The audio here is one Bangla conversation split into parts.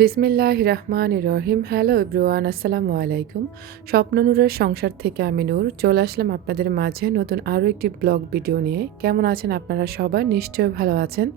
বিসমিল্লাহির রহমানির রহিম। হ্যালো এভরিওয়ান, আসসালামু আলাইকুম। স্বপ্ননূরের সংসার থেকে আমি নূর চলে আসলাম আপনাদের মাঝে নতুন আরও একটি ব্লগ ভিডিও নিয়ে। কেমন আছেন আপনারা সবাই? নিশ্চয়ই ভালো আছেন।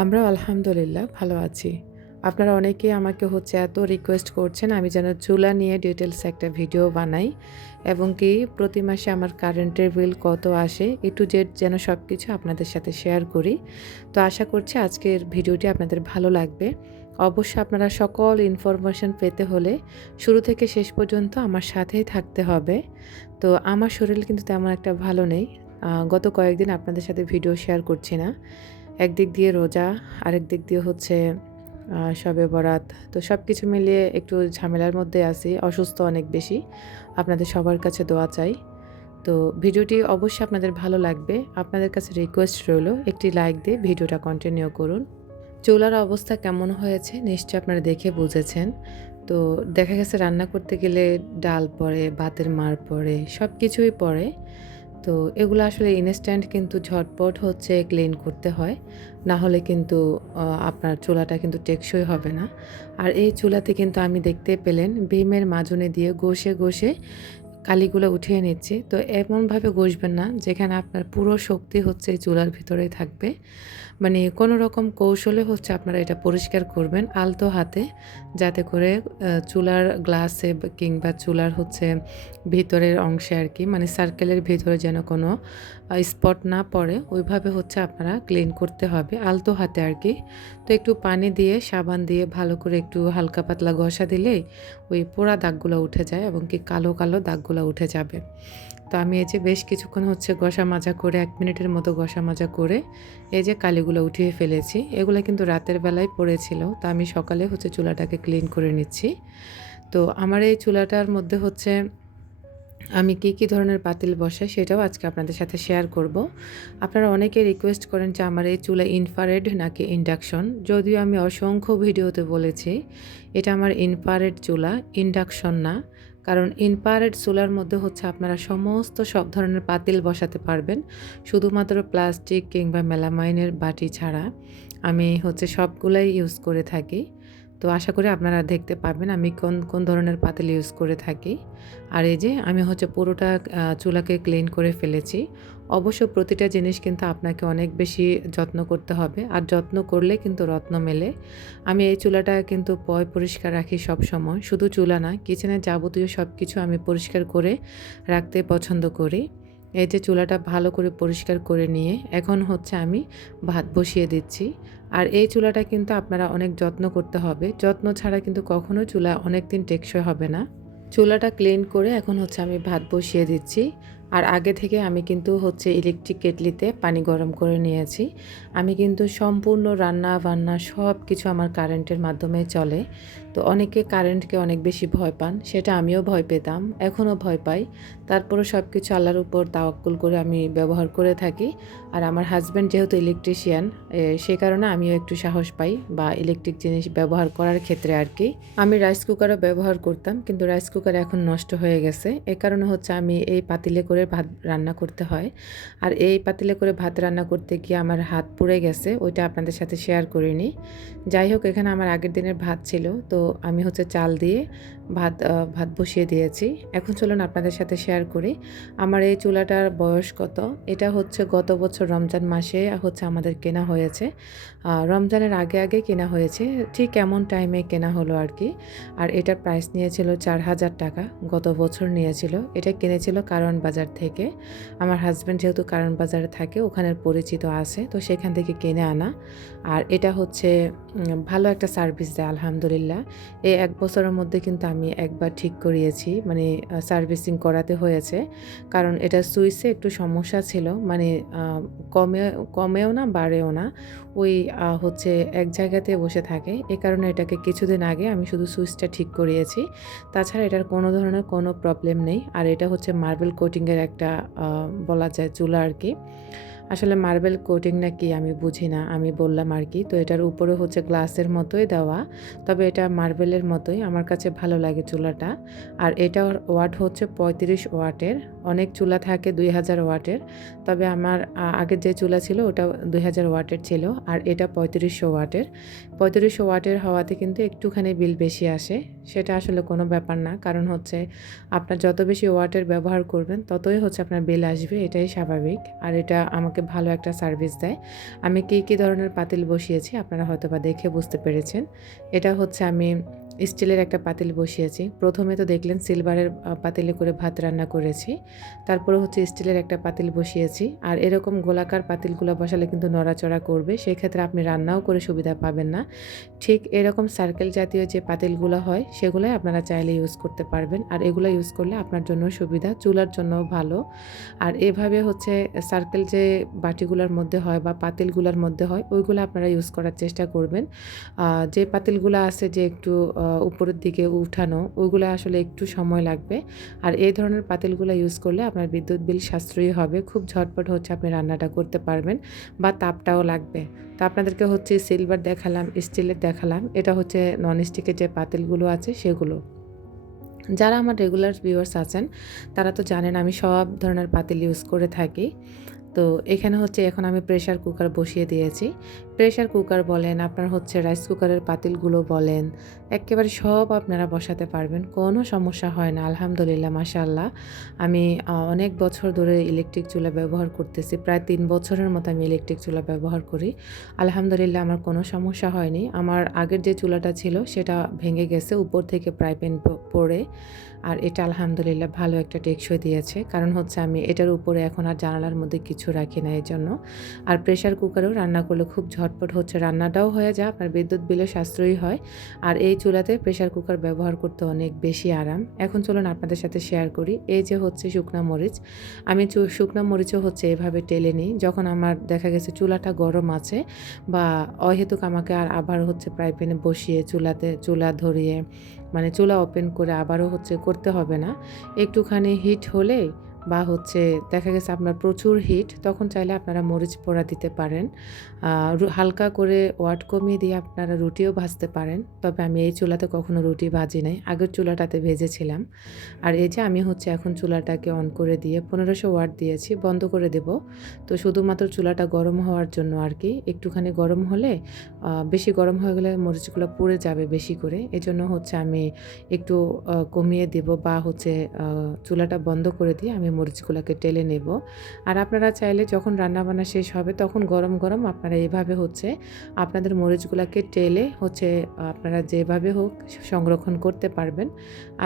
আমরাও আলহামদুলিল্লাহ ভালো আছি। আপনারা অনেকেই আমাকে এত রিকোয়েস্ট করছেন আমি যেন চুলা নিয়ে ডিটেলস একটা ভিডিও বানাই এবং কি প্রতি মাসে আমার কারেন্টের বিল কত আসে টু জেড যেন সব কিছু আপনাদের সাথে শেয়ার করি। তো আশা করছি আজকের ভিডিওটি আপনাদের ভালো লাগবে। অবশ্যই আপনারা সকল ইনফরমেশন পেতে হলে শুরু থেকে শেষ পর্যন্ত আমার সাথেই থাকতে হবে। তো আমার শরীর কিন্তু তেমন একটা ভালো নেই। গত কয়েকদিন আপনাদের সাথে ভিডিও শেয়ার করছি না। একদিক দিয়ে রোজা, আরেক দিক দিয়ে শবে বরাত। তো সব কিছু মিলিয়ে একটু ঝামেলার মধ্যে আছি, অসুস্থ অনেক বেশি। আপনাদের সবার কাছে দোয়া চাই। তো ভিডিওটি অবশ্যই আপনাদের ভালো লাগবে। আপনাদের কাছে রিকোয়েস্ট রইল একটি লাইক দিয়ে ভিডিওটা কন্টিনিউ করুন। চুলার অবস্থা কেমন হয়েছে নিশ্চয়ই আপনারা দেখে বুঝেছেন। তো দেখা গেছে রান্না করতে গেলে ডাল পড়ে, ভাতের মার পড়ে, সব কিছুই পড়ে। তো এগুলো আসলে ইনস্ট্যান্ট কিন্তু ঝটপট ক্লিন করতে হয়। না হলে কিন্তু আপনার চুলাটা কিন্তু টেকসই হবে না। আর এই চুলাতে কিন্তু আমি দেখতে পেলেন ভীমের মাজনি দিয়ে ঘষে কালিগুলো উঠিয়ে নিচ্ছি। তো এমনভাবে ঘষবেন না যেখানে আপনার পুরো শক্তি এই চুলার ভিতরেই থাকবে। মানে কোনো রকম কৌশলে আপনারা এটা পরিষ্কার করবেন আলতো হাতে, যাতে করে চুলার গ্লাসে কিংবা চুলার ভিতরের অংশে আর কি, মানে সার্কেলের ভিতরে যেন কোনো স্পট না পড়ে ওইভাবে আপনারা ক্লিন করতে হবে আলতো হাতে আর কি। তো একটু পানি দিয়ে সাবান দিয়ে ভালো করে একটু হালকা পাতলা ঘষা দিলেই ওই পোড়া দাগগুলো উঠে যায় এবং কি কালো কালো দাগগুলো উঠে যাবে। তো আমি এই যে বেশ কিছুক্ষণ ঘষা মাজা করে 1 মিনিটের মতো ঘষা মাজা করে এই যে কালিগুলো উঠিয়ে ফেলেছি। এগুলো কিন্তু রাতের বেলায় পড়েছিল। তো আমি সকালে চুলাটাকে ক্লিন করে নিচ্ছি। তো আমার এই চুলাটার মধ্যে আমি কি ধরনের পাতিল বসাই সেটাও আজকে আপনাদের সাথে শেয়ার করব। আপনারা অনেকে রিকোয়েস্ট করেন যে আমার এই চুলা ইনফ্রারেড নাকি ইন্ডাকশন। যদিও আমি অসংখ্য ভিডিওতে বলেছি এটা আমার ইনফ্রারেড চুলা, ইন্ডাকশন না। কারণ ইনফ্রারেড চুলার মধ্যে আপনারা সমস্ত সব ধরনের পাতিল বসাতে পারবেন, শুধুমাত্র প্লাস্টিক কিংবা মেলামাইনের বাটি ছাড়া। আমি সবগুলাই ইউজ করে থাকি। তো আশা করি আপনারা দেখতে পাবেন আমি কোন কোন ধরনের পাতিল ইউজ করে থাকি। আর এই যে আমি পুরোটা চুলাকে ক্লিন করে ফেলেছি। অবশ্য প্রতিটা জিনিস কিন্তু আপনাকে অনেক বেশি যত্ন করতে হবে, আর যত্ন করলে কিন্তু রত্ন মেলে। আমি এই চুলাটা কিন্তু পরিষ্কার রাখি সব সময়। শুধু চুলা না, কিচেনের যাবতীয় সব কিছু আমি পরিষ্কার করে রাখতে পছন্দ করি। এই যে চুলাটা ভালো করে পরিষ্কার করে নিয়ে এখন আমি ভাত বসিয়ে দিচ্ছি। আর এই চুলাটা কিন্তু আপনারা অনেক যত্ন করতে হবে। যত্ন ছাড়া কিন্তু কখনো চুলা অনেক দিন টেকসই হবে না। চুলাটা ক্লিন করে এখন আমি ভাত বসিয়ে দিচ্ছি। আর আগে থেকে আমি কিন্তু ইলেকট্রিক কেটলিতে পানি গরম করে নিয়েছি। আমি কিন্তু সম্পূর্ণ রান্না-বান্না সব কিছু আমার কারেন্টের মাধ্যমে চলে। তো অনেকে কারেন্টকে অনেক বেশি ভয় পান, সেটা আমিও ভয় পেতাম, এখনও ভয় পাই। তারপরও সব কিছু আল্লাহর উপর তাওয়াক্কুল করে আমি ব্যবহার করে থাকি। আর আমার হাজব্যান্ড যেহেতু ইলেকট্রিশিয়ান, সে কারণে আমিও একটু সাহস পাই বা ইলেকট্রিক জিনিস ব্যবহার করার ক্ষেত্রে আর কি। আমি রাইস কুকারও ব্যবহার করতাম, কিন্তু রাইস কুকার এখন নষ্ট হয়ে গেছে। এ কারণে আমি এই পাতিলে করে ভাত রান্না করতে হয়। আর এই পাতিলে করে ভাত রান্না করতে গিয়ে আমার হাত পুড়ে গেছে, ওইটা আপনাদের সাথে শেয়ার করিনি। যাই হোক, এখানে আমার আগের দিনের ভাত ছিল, তো আমি চাল দিয়ে ভাত বসিয়ে দিয়েছি। এখন চলুন আপনাদের সাথে শেয়ার করি আমার এই চুলাটার বয়স কত। এটা গত বছর রমজান মাসে আমাদের কেনা হয়েছে। রমজানের আগে কেনা হয়েছে, ঠিক এমন টাইমে কেনা হলো আর কি। আর এটার প্রাইস নিয়েছিল 4000 টাকা, গত বছর নিয়েছিল। এটা কিনেছিল কারণ বাজার থেকে। আমার হাজব্যান্ড যেহেতু কারণ বাজারে থাকে, ওখানের পরিচিত আছে, তো সেখান থেকে কিনে আনা। আর এটা ভালো একটা সার্ভিস দেয় আলহামদুলিল্লাহ। এই 1 বছরের মধ্যে কিন্তু আমি একবার ঠিক করিয়েছি, মানে সার্ভিসিং করাতে হয়েছে। কারণ এটা সুইচে একটু সমস্যা ছিল, মানে কমেও না বাড়েও না, ওই এক জায়গাতে বসে থাকে। এ কারণে এটাকে কিছুদিন আগে আমি শুধু সুইচটা ঠিক করিয়েছি। তাছাড়া এটার কোনো ধরনের কোনো প্রবলেম নেই। আর এটা মার্বেল কোটিংয়ের একটা বলা যায় চুলা আর কি। আসলে মার্বেল কোটিং না কি আমি বুঝি না, আমি বললাম আর কি। তো এটার উপরে হচ্ছে গ্লাসের মতোই দেওয়া, তবে এটা মার্বেলের মতোই। আমার কাছে ভালো লাগে চুলাটা। আর এটার ওয়াট হচ্ছে 35 ওয়াটের। অনেক চুলা থাকে 2000 ওয়াটের, তবে আমার আগের যে চুলা ছিল ওটা 2000 ওয়াটের ছিল, আর এটা 3500 ওয়াটের। 3500 ওয়াটের হওয়াতে কিন্তু একটুখানি বিল বেশি আসে। সেটা আসলে কোনো ব্যাপার না, কারণ হচ্ছে আপনার যত বেশি ওয়াটের ব্যবহার করবেন ততই হচ্ছে আপনার বিল আসবে, এটাই স্বাভাবিক। আর এটা আমাকে ভালো একটা সার্ভিস দেয়। আমি কী ধরনের পাতিল বসিয়েছি আপনারা হয়তোবা দেখে বুঝতে পেরেছেন। এটা হচ্ছে আমি স্টিলের একটা পাতিল বসিয়েছি। প্রথমে তো দেখলেন সিলভারের পাতিলে করে ভাত রান্না করেছি। তারপরে হচ্ছে স্টিলের একটা পাতিল বসিয়েছি। আর এরকম গোলাকার পাতিলগুলো বসালে কিন্তু নড়াচড়া করবে, সেক্ষেত্রে আপনি রান্নাও করে সুবিধা পাবেন না। ঠিক এরকম সার্কেল জাতীয় যে পাতিলগুলো হয় সেগুলোই আপনারা চাইলে ইউজ করতে পারবেন। আর এগুলো ইউজ করলে আপনার জন্য সুবিধা, চুলার জন্যও ভালো। আর এভাবে হচ্ছে সার্কেল যে বাটিগুলোর মধ্যে হয় বা পাতিলগুলোর মধ্যে হয় ওইগুলো আপনারা ইউজ করার চেষ্টা করবেন। যে পাতিলগুলো আছে যে একটু উপরের দিকে উঠানো, ওইগুলো আসলে একটু সময় লাগবে। আর এই ধরনের পাতিলগুলো ইউজ করলে আপনার বিদ্যুৎ বিল সাশ্রয়ী হবে, খুব ঝটপট হচ্ছে আপনি রান্নাটা করতে পারবেন, বা তাপটাও লাগবে। তো আপনাদেরকে হচ্ছে সিলভার দেখালাম, স্টিলের দেখালাম, এটা হচ্ছে ননস্টিকের যে পাতিলগুলো আছে সেগুলো। যারা আমার রেগুলার ভিউয়ার্স আছেন তারা তো জানেন আমি সব ধরনের পাতিল ইউজ করে থাকি। তো এখানে হচ্ছে এখন আমি প্রেশার কুকার বসিয়ে দিয়েছি। প্রেশার কুকার বলেন, আপনার হচ্ছে রাইস কুকারের পাতিলগুলো বলেন, এক্কেবারে সব আপনারা বসাতে পারবেন, কোনো সমস্যা হয় না। আলহামদুলিল্লাহ, মাশাআল্লাহ। আমি অনেক বছর ধরে ইলেকট্রিক চুলা ব্যবহার করতেছি। প্রায় 3 বছরের মতো আমি ইলেকট্রিক চুলা ব্যবহার করি। আলহামদুলিল্লাহ, আমার কোনো সমস্যা হয়নি। আমার আগের যে চুলাটা ছিল সেটা ভেঙে গেছে উপর থেকে ফ্রাই প্যান পড়ে। আর এটা আলহামদুলিল্লাহ ভালো একটা টেকসই দিয়েছে, কারণ হচ্ছে আমি এটার উপরে এখন আর জানালার মধ্যে কিছু রাখি না এজন্য। আর প্রেশার কুকারেও রান্না করলে খুব ঝটপট হচ্ছে রান্নাটাও হয়ে যায়, আপনার বিদ্যুৎ বিলও সাশ্রয়ী হয়। আর এই চুলাতে প্রেশার কুকার ব্যবহার করতে অনেক বেশি আরাম। এখন চলুন আপনাদের সাথে শেয়ার করি। এই যে হচ্ছে শুকনা মরিচ, আমি শুকনা মরিচও হচ্ছে এভাবে টেলে নিই যখন আমার দেখা গেছে চুলাটা গরম আছে, বা অহেতুক আমাকে আর আবার হচ্ছে ফ্রাই প্যানে বসিয়ে চুলা ধরিয়ে মানে চুলা ওপেন করে আবারও হচ্ছে করতে হবে না। একটুখানি হিট হলেই, বা হচ্ছে দেখা গেছে আপনার প্রচুর হিট, তখন চাইলে আপনারা মরিচ পোড়া দিতে পারেন। হালকা করে ওয়াট কমিয়ে দিয়ে আপনারা রুটিও ভাজতে পারেন, তবে আমি এই চুলাতে কখনো রুটি ভাজি নাই, আগের চুলাটাতে ভেজেছিলাম। আর এই যে আমি হচ্ছে এখন চুলাটাকে অন করে দিয়ে 1500 ওয়াট দিয়েছি, বন্ধ করে দেব। তো শুধুমাত্র চুলাটা গরম হওয়ার জন্য আর কি, একটুখানি গরম হলে, বেশি গরম হয়ে গেলে মরিচগুলো পুড়ে যাবে বেশি করে, এজন্য হচ্ছে আমি একটু কমিয়ে দেব, বা হচ্ছে চুলাটা বন্ধ করে দিয়ে আমি মরিচগুলোকে টেলে নেব। আর আপনারা চাইলে যখন রান্নাবান্না শেষ হবে তখন গরম গরম আপনারা এভাবে হচ্ছে আপনাদের মরিচগুলোকে টেলে হচ্ছে আপনারা যেভাবে হোক সংরক্ষণ করতে পারবেন।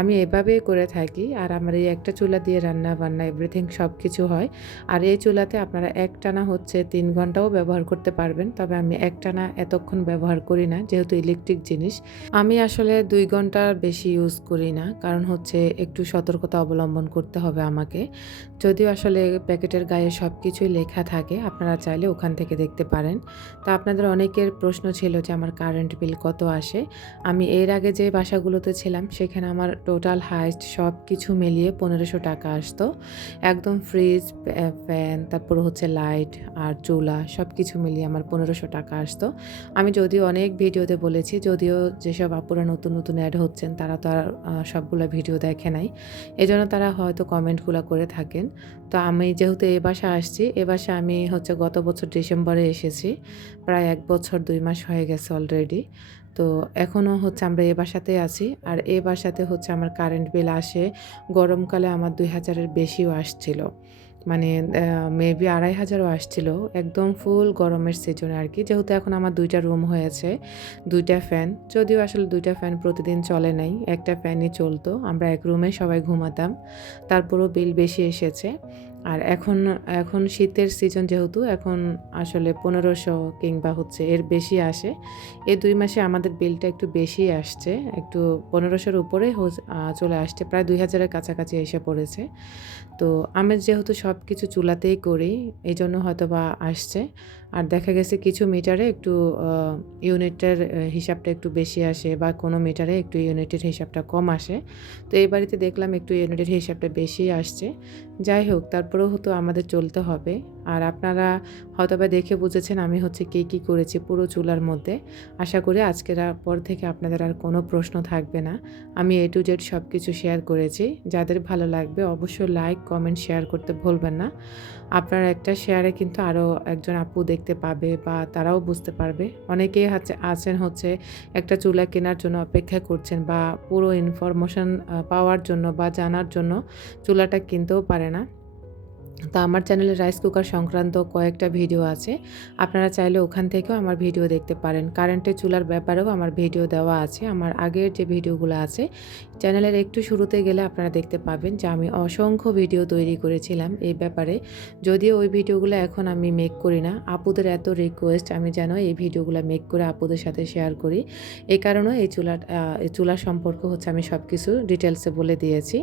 আমি এভাবেই করে থাকি। আর আমার এই একটা চুলা দিয়ে রান্না বান্না এভরিথিং সব কিছু হয়। আর এই চুলাতে আপনারা একটানা হচ্ছে 3 ঘন্টাও ব্যবহার করতে পারবেন, তবে আমি একটানা এতক্ষণ ব্যবহার করি না, যেহেতু ইলেকট্রিক জিনিস। আমি আসলে 2 ঘন্টার বেশি ইউজ করি না, কারণ হচ্ছে একটু সতর্কতা অবলম্বন করতে হবে আমাকে। যদিও আসলে প্যাকেটের গায়ে সব কিছুই লেখা থাকে, আপনারা চাইলে ওখান থেকে দেখতে পারেন। তো আপনাদের অনেকের প্রশ্ন ছিল যে আমার কারেন্ট বিল কত আসে। আমি এর আগে যে বাসাগুলোতে ছিলাম সেখানে আমার টোটাল হাইস্ট সব কিছু মিলিয়ে 1500 টাকা আসতো। একদম ফ্রিজ, ফ্যান, তারপর হচ্ছে লাইট আর চুলা সব কিছু মিলিয়ে আমার 1500 টাকা আসতো। আমি যদিও অনেক ভিডিওতে বলেছি, যদিও যেসব আপুরা নতুন নতুন অ্যাড হচ্ছেন তারা তো আর সবগুলো ভিডিও দেখে নাই, এজন্য তারা হয়তো কমেন্টগুলো করে থাকেন। তো আমি যেহেতু এ বাসায় আসছি, এ বাসায় আমি হচ্ছে গত বছর ডিসেম্বরে এসেছি, প্রায় 1 বছর 2 মাস হয়ে গেছে অলরেডি। তো এখনও হচ্ছে আমরা এ বাসাতেই আছি। আর এ বাসাতে হচ্ছে আমার কারেন্ট বিল আসে, গরমকালে আমার 2000-এর বেশিও আসছিল। মানে মেবি 2500ও আসছিল, একদম ফুল গরমের সিজনে আর কি। যেহেতু এখন আমার 2টা রুম হয়েছে, 2টা ফ্যান, যদিও আসলে 2টা ফ্যান প্রতিদিন চলে নাই, একটা ফ্যানই চলতো, আমরা এক রুমে সবাই ঘুমাতাম, তারপরও বিল বেশি এসেছে। আর এখন শীতের সিজন, যেহেতু এখন আসলে 1500 কিংবা হচ্ছে এর বেশি আসে। এই 2 মাসে আমাদের বিলটা একটু বেশি আসছে, একটু 1500-র উপরে চলে আসছে, প্রায় 2000-এর কাছাকাছি এসে পড়েছে। তো আমি যেহেতু সব কিছু চুলাতেই করি, এই জন্য হয়তো বা আসছে। আর দেখা গেছে কিছু মিটারে একটু ইউনিটের হিসাবটা একটু বেশি আসে, বা কোনো মিটারে একটু ইউনিটের হিসাবটা কম আসে। তো এই বাড়িতে দেখলাম একটু ইউনিটের হিসাবটা বেশি আসছে, যাই হোক তারপরেও হয়তো আমাদের চলতে হবে। আর আপনারা হয়তোবা দেখে বুঝেছেন আমি হচ্ছে কী করেছি পুরো চুলার মধ্যে। আশা করি আজকের পর থেকে আপনাদের আর কোনো প্রশ্ন থাকবে না। আমি A to Z সব কিছু শেয়ার করেছি। যাদের ভালো লাগবে অবশ্যই লাইক, কমেন্ট, শেয়ার করতে ভুলবেন না। আপনার একটা শেয়ারে কিন্তু আরও একজন আপু দেখতে পাবে বা তারাও বুঝতে পারবে। অনেকেই আছেন হচ্ছে একটা চুলা কেনার জন্য অপেক্ষা করছেন বা পুরো ইনফরমেশন পাওয়ার জন্য বা জানার জন্য চুলাটা কিনতেও পারে না। তো আমার চ্যানেলে রাইস কুকার সংক্রান্ত কয়েকটা ভিডিও আছে। আপনারা চাইলে ওখান থেকেও আমার ভিডিও দেখতে পারেন। কারেন্টের চুলার ব্যাপারেও আমার ভিডিও দেওয়া আছে। আমার আগের যে ভিডিওগুলো আছে চ্যানেলের একটু শুরুতে গেলে আপনারা দেখতে পাবেন যে আমি অসংখ্য ভিডিও তৈরি করেছিলাম এই ব্যাপারে। যদিও ওই ভিডিওগুলো এখন আমি মেক করি না। আপুদের এত রিকোয়েস্ট আমি যেন এই ভিডিওগুলো মেক করে আপুদের সাথে শেয়ার করি। এই কারণেও এই চুলা সম্পর্কে হচ্ছে আমি সব কিছু ডিটেলসে বলে দিয়েছি।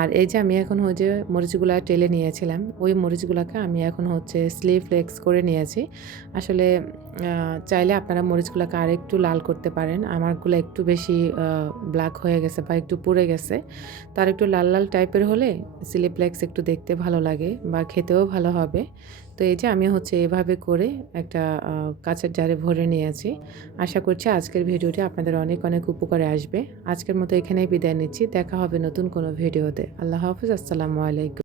আর এই যে আমি এখন ওই যে মরিচগুলা টেলে নিয়েছিলাম, ওই মরিচগুলাকে আমি এখন হচ্ছে ফ্লেক্স করে নিয়েছি। আসলে চাইলে আপনারা মরিচগুলাকে আরেকটু লাল করতে পারেন। আমারগুলা একটু বেশি ব্ল্যাক হয়ে গেছে বা একটু পুড়ে গেছে। তো আরেকটু লাল, লাল টাইপের হলে ফ্লেক্স একটু দেখতে ভালো লাগে বা খেতেও ভালো হবে। তো এই যে আমি হচ্ছে এভাবে করে একটা কাঁচের জারে ভরে নিয়েছি। আশা করছি আজকের ভিডিওটি আপনাদের অনেক, অনেক উপকারে আসবে। আজকের মতো এখানেই বিদায় নিচ্ছি। দেখা হবে নতুন কোনো ভিডিওতে। আল্লাহ হাফেজ। আসসালামু আলাইকুম।